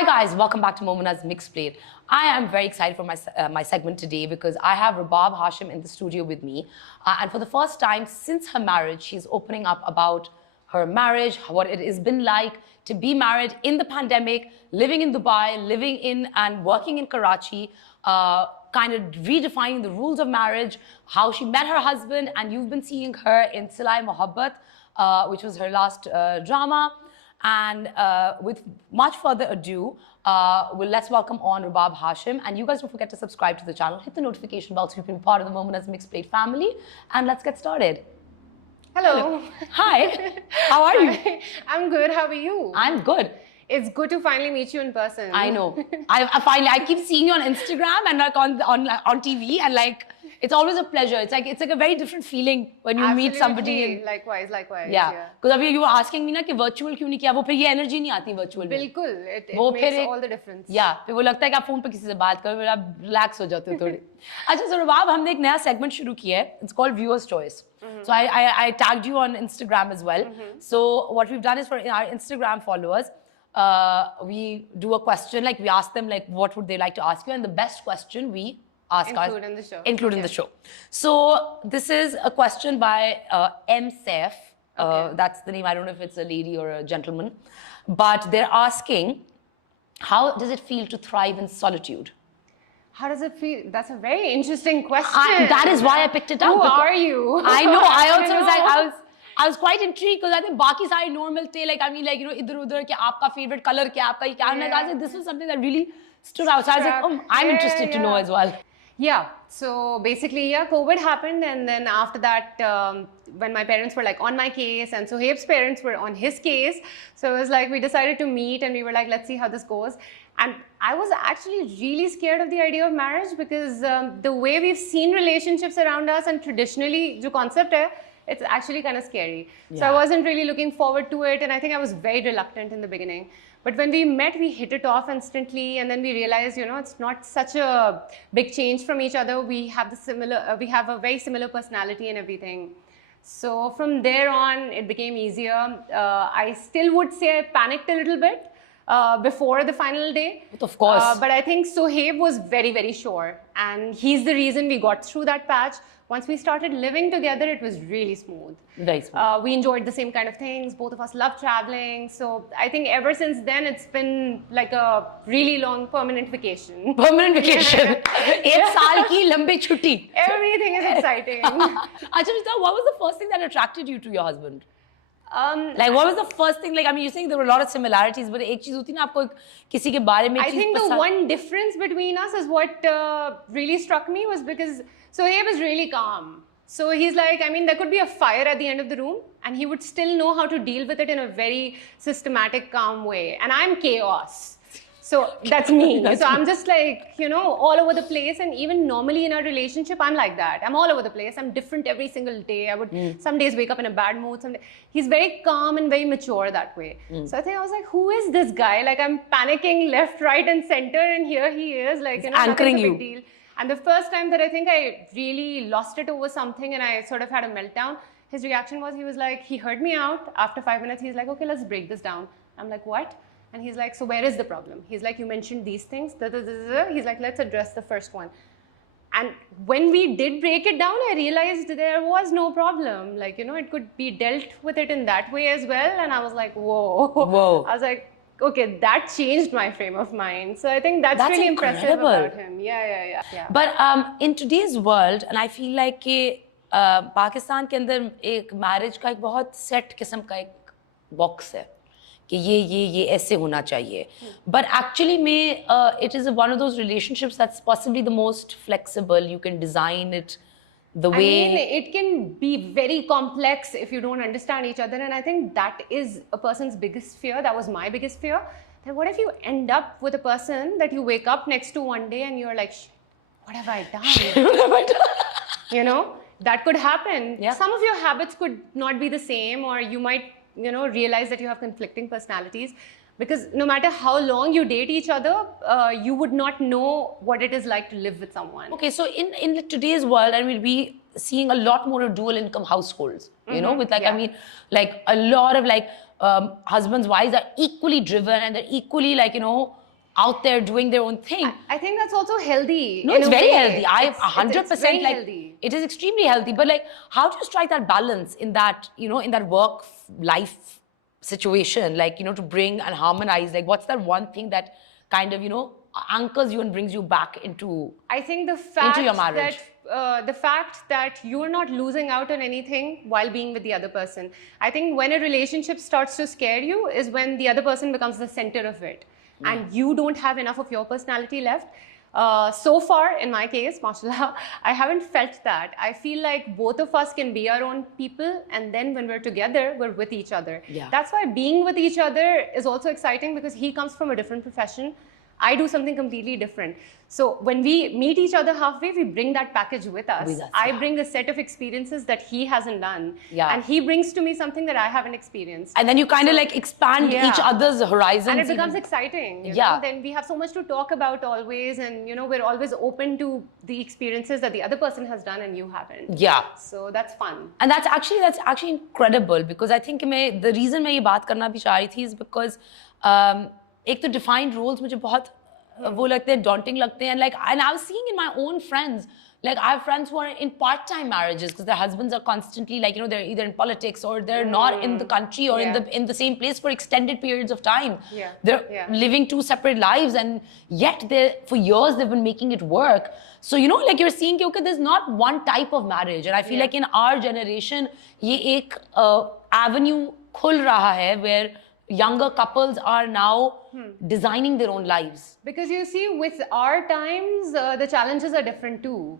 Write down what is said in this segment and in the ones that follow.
Hi guys, welcome back to Momina's Mixed Plate. I am very excited for my segment today because I have Rabab Hashim in the studio with me. And for the first time since her marriage, she's opening up about her marriage, what it has been like to be married in the pandemic, living in Dubai, living in and working in Karachi, kind of redefining the rules of marriage, how she met her husband, and you've been seeing her in Silai Mohabbat, which was her last drama. And with much further ado, let's welcome on Rabab Hashim. And you guys don't forget to subscribe to the channel, hit the notification bell so you can be part of the Momina's Mixed Plate family. And let's get started. Hello. Hi. How are you? I'm good. How are you? I'm good. It's good to finally meet you in person. I know. I keep seeing you on Instagram and like on TV, and like it's always a pleasure. It's like a very different feeling when you meet somebody. Likewise. Yeah. Because अभी you were asking me ना कि virtual क्यों नहीं किया, वो फिर ये energy नहीं आती virtual में. बिल्कुल. It makes all the difference. Yeah. फिर वो लगता है कि आप phone पे किसी से बात करो, फिर आप relax हो जाते हो थोड़े. अच्छा, so Rabab, हमने एक नया segment शुरू किया है. It's called Viewers Choice. So I tagged you on Instagram as well. So what we've done is for our Instagram followers, we do a question, like we ask them like what would they like to ask you, and the best question we ask include in the show. So this is a question by M. Saif. That's the name. I don't know if it's a lady or a gentleman, but they're asking, how does it feel to thrive in solitude? How does it feel? That's a very interesting question. That is why I picked it up. Who are you? I know. I was quite intrigued because I think बाकी सारे normal थे, like I mean, like, you know, इधर उधर क्या आपका favorite color क्या आपका ये क्या, and I was like, this was something that really stood out. So I was like, oh, I'm interested to know as well. Yeah. So basically, yeah, COVID happened, and then after that, when my parents were like on my case, and Sohaib's parents were on his case, so it was like we decided to meet, and we were like, let's see how this goes. And I was actually really scared of the idea of marriage because the way we've seen relationships around us, and traditionally, जो concept है, it's actually kind of scary. Yeah. So I wasn't really looking forward to it, and I think I was very reluctant in the beginning. But when we met, we hit it off instantly, and then we realized, you know, it's not such a big change from each other. We have we have a very similar personality and everything. So from there on, it became easier. I still would say I panicked a little bit before the final day. Of course. But I think Sohaib was very, very sure, and he's the reason we got through that patch. Once we started living together, it was really smooth. Very smooth. We enjoyed the same kind of things. Both of us love traveling. So I think ever since then, it's been like a really long permanent vacation. Permanent vacation. एक साल की लंबी छुट्टी. Everything is exciting. Achha, what was the first thing that attracted you to your husband? Like, what was the first thing? Like, I mean, you're saying there were a lot of similarities, but एक चीज होती ना आपको किसी के बारे में. I think the one difference between us is what really struck me was because Sohaib is really calm. So he's like, I mean, there could be a fire at the end of the room, and he would still know how to deal with it in a very systematic, calm way. And I'm chaos. So that's me. So I'm just like, you know, all over the place. And even normally in our relationship, I'm like that. I'm all over the place. I'm different every single day. I would some days wake up in a bad mood. He's very calm and very mature that way. So I think I was like, who is this guy? Like, I'm panicking left, right, and center. And here he is, like, you know, anchoring nothing's a you. big deal. And the first time that I think I really lost it over something and I sort of had a meltdown, his reaction was, he was like, he heard me out. After 5 minutes, he's like, okay, let's break this down. I'm like, what? And he's like, so where is the problem? He's like, you mentioned these things. He's like, let's address the first one. And when we did break it down, I realized there was no problem. Like, you know, it could be dealt with it in that way as well. And I was like, whoa. Whoa. I was like, okay, that changed my frame of mind. So I think that's really impressive about him. Yeah. But in today's world, and I feel like कि पाकिस्तान के अंदर एक marriage का एक बहुत set किस्म का एक box है कि ये ऐसे होना चाहिए. But actually it is one of those relationships that's possibly the most flexible. You can design it the way. I mean, it can be very complex if you don't understand each other. And I think that is a person's biggest fear. That was my biggest fear. That what if you end up with a person that you wake up next to one day and you're like, what have I done? What have I done? You know, that could happen. Yeah. Some of your habits could not be the same, or you might, you know, realize that you have conflicting personalities. Because no matter how long you date each other, you would not know what it is like to live with someone. Okay, so in today's world, I mean, we seeing a lot more of dual income households, you know, with like, I mean, like a lot of like husbands, wives are equally driven and they're equally like, you know, out there doing their own thing. I think that's also healthy. No, in it's a very way. healthy. I It's 100% very like healthy. it is extremely healthy. But like, how do you strike that balance in that, in that work life situation, like, to bring and harmonize? Like, what's that one thing that kind of, anchors you and brings you back into I think the fact your marriage? that you're not losing out on anything while being with the other person. I think when a relationship starts to scare you is when the other person becomes the center of it, and you don't have enough of your personality left. So far, in my case, mashallah, I haven't felt that. I feel like both of us can be our own people, and then when we're together, we're with each other. Yeah. That's why being with each other is also exciting, because he comes from a different profession. I do something completely different. So when we meet each other halfway, we bring that package with us. I bring a set of experiences that he hasn't done. Yeah. And he brings to me something that I haven't experienced. And then you kind of like expand each other's horizons. And it becomes exciting. You know? Then we have so much to talk about always. And, we're always open to the experiences that the other person has done and you haven't. Yeah. So that's fun. And that's actually incredible, because I think the reason मैं ये बात करना भी चाह रही थी is because एक तो defined roles मुझे बहुत वो लगते हैं, daunting लगते हैं, and I was seeing in my own friends, like I have friends who are in part-time marriages because their husbands are constantly like, they're either in politics or they're not in the country or in the same place for extended periods of time. They're living two separate lives, and yet for years they've been making it work. So, like you're seeing, okay, there's not one type of marriage, and I feel like in our generation, ये एक avenue खुल रहा है where younger couples are now designing their own lives. Because you see, with our times, the challenges are different too.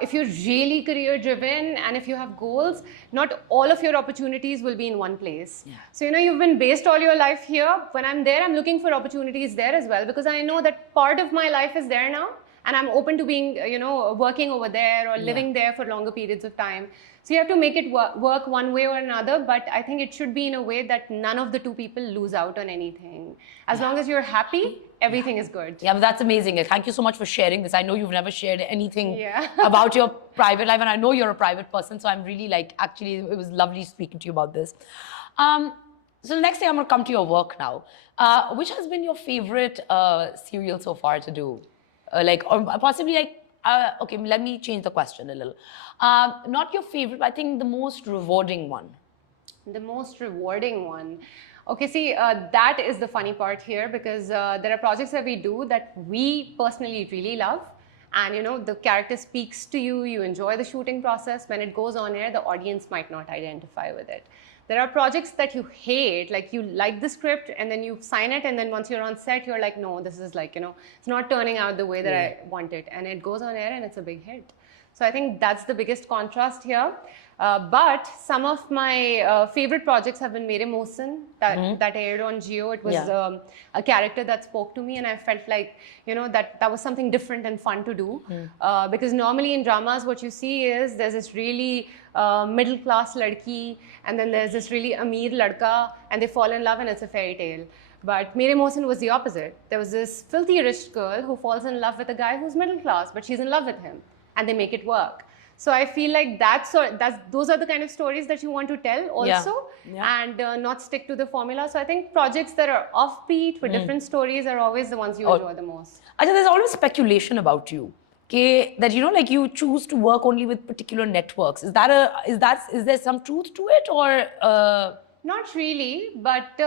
If you're really career driven and if you have goals, not all of your opportunities will be in one place. So, you've been based all your life here. When I'm there, I'm looking for opportunities there as well, because I know that part of my life is there now. And I'm open to being, working over there or living there for longer periods of time. So you have to make it work one way or another, but I think it should be in a way that none of the two people lose out on anything. As long as you're happy, everything is good. Yeah, but that's amazing. Thank you so much for sharing this. I know you've never shared anything about your private life, and I know you're a private person, so I'm really actually, it was lovely speaking to you about this. So the next thing, I'm going to come to your work now. Which has been your favorite serial so far to do? Or possibly okay, let me change the question a little. Not your favorite, but I think the most rewarding one. The most rewarding one. Okay, see, that is the funny part here, because there are projects that we do that we personally really love. And, the character speaks to you, you enjoy the shooting process. When it goes on air, the audience might not identify with it. There are projects that you hate, like you like the script and then you sign it, and then once you're on set, you're like, no, this is it's not turning out the way that I want it. And it goes on air and it's a big hit. So I think that's the biggest contrast here. But some of my favorite projects have been Mere Mohsin, that aired on Jio. It was a character that spoke to me, and I felt like, that was something different and fun to do. Because normally in dramas, what you see is there's this really middle-class ladki, and then there's this really Amir ladka, and they fall in love and it's a fairy tale. But Mere Mohsin was the opposite. There was this filthy rich girl who falls in love with a guy who's middle class, but she's in love with him, and they make it work. So I feel like those are the kind of stories that you want to tell also, and not stick to the formula. So I think projects that are offbeat with different stories are always the ones you enjoy the most. Ajay, there's always speculation about you. That you choose to work only with particular networks. Is there some truth to it, or? Not really, but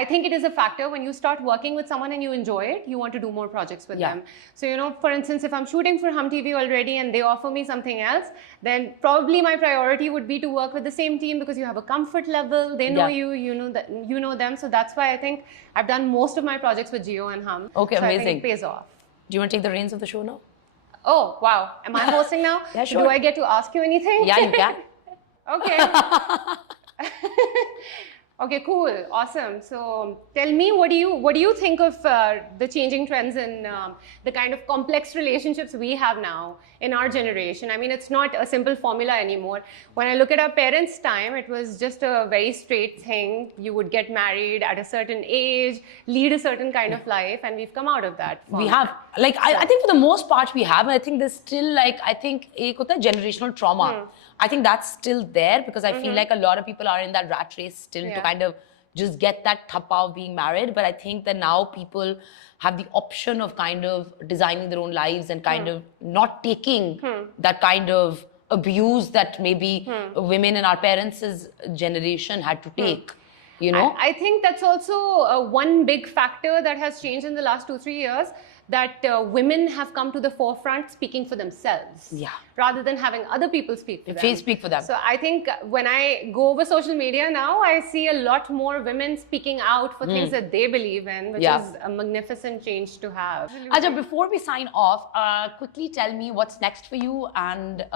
I think it is a factor. When you start working with someone and you enjoy it, you want to do more projects with them. So, for instance, if I'm shooting for Hum TV already and they offer me something else, then probably my priority would be to work with the same team, because you have a comfort level, they know you, you know them. So that's why I think I've done most of my projects with Jio and Hum. Okay, so amazing. I think it pays off. Do you want to take the reins of the show now? Oh, wow. Am I hosting now? Yeah, sure. Do I get to ask you anything? Yeah, you can. Okay. Okay, cool, awesome. So tell me, what do you think of the changing trends in the kind of complex relationships we have now in our generation? I mean, it's not a simple formula anymore. When I look at our parents' time, it was just a very straight thing. You would get married at a certain age, lead a certain kind of life, and we've come out of that. We have, I think for the most part we have, and I think there's still एक होता है generational trauma. I think that's still there, because I feel like a lot of people are in that rat race still to kind of, just get that thappa of being married. But I think that now people have the option of kind of designing their own lives and kind of not taking that kind of abuse that maybe women in our parents' generation had to take. You know? I think that's also one big factor that has changed in the last 2-3 years, that women have come to the forefront speaking for themselves, rather than having other people speak for them. Speak for them. So I think when I go over social media now, I see a lot more women speaking out for things that they believe in, which is a magnificent change to have. Aja, before we sign off, quickly tell me what's next for you and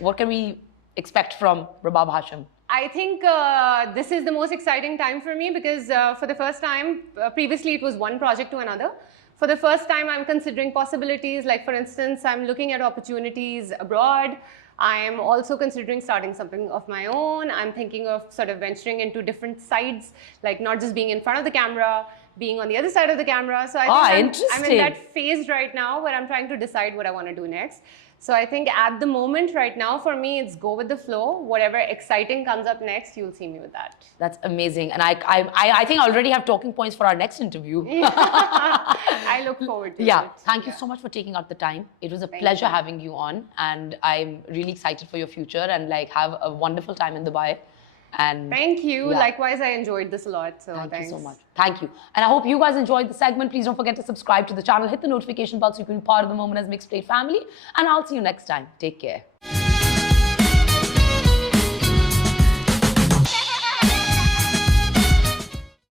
what can we expect from Rabab Hashim? I think this is the most exciting time for me because for the first time, previously it was one project to another. For the first time, I'm considering possibilities. Like, for instance, I'm looking at opportunities abroad. I'm also considering starting something of my own. I'm thinking of sort of venturing into different sides, like not just being in front of the camera, being on the other side of the camera. So I think I'm in that phase right now where I'm trying to decide what I want to do next. So I think at the moment right now for me, it's go with the flow. Whatever exciting comes up next, you'll see me with that. That's amazing. And I think I already have talking points for our next interview. I look forward to it. Thank you so much for taking out the time. It was a pleasure having you on. And I'm really excited for your future and like have a wonderful time in Dubai. And thank you. Likewise, I enjoyed this a lot. So thank you so much. Thank you. And I hope you guys enjoyed the segment. Please don't forget to subscribe to the channel. Hit the notification bell so you can be part of the Moment as Mixed Plate family. And I'll see you next time. Take care.